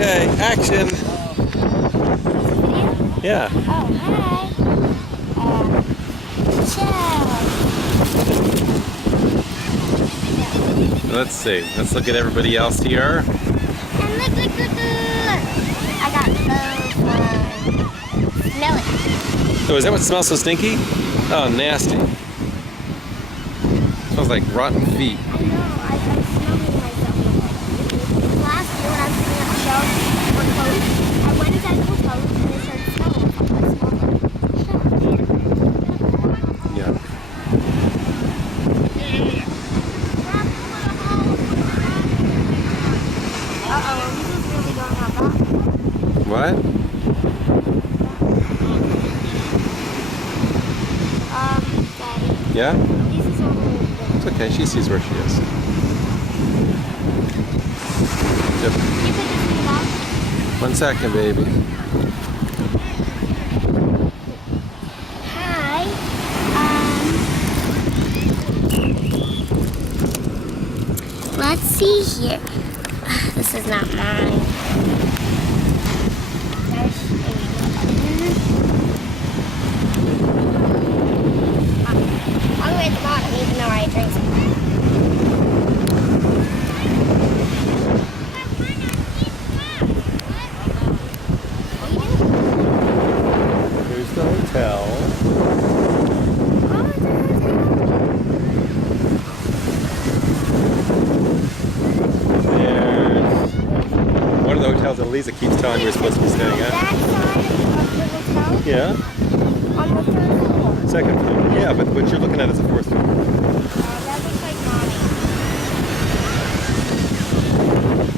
Okay, action. Yeah. Oh, hi. Let's see. Let's look at everybody else here. And look. I got both. Smell it. Oh, is that what smells so stinky? Oh, nasty. Smells like rotten feet. I know. I smelled it myself. Last year when I was cleaning up shelves for clothes, I went inside the clothes and it started smelling. Yeah. Uh-oh, these really don't have that. What? Daddy. Yeah? This is only It's okay. She sees where she is. Yep. You could just leave out. 1 second, baby. Hi. Let's see here. This is not mine. All the way at the bottom, even though I drank some. Here's the hotel. There's one of the hotels that Lisa keeps telling me we're supposed to be staying at. That side of the hotel Yeah? on the third floor. Second floor. Yeah, but what you're looking at is the fourth floor. That looks like mommy.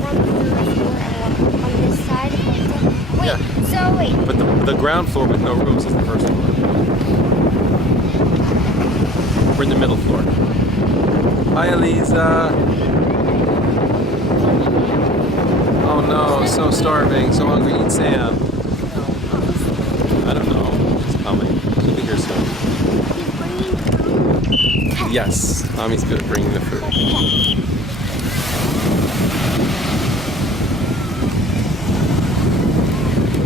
On the third floor and on this side of the hotel. Wait, Yeah. so wait. But the ground floor with no rooms is the first floor. We're in the middle floor. Hi, Eliza. Oh no, so starving, so hungry. Eat Sam. I don't know. She's coming. She'll be here soon. Yes, Mommy's good at bringing the food.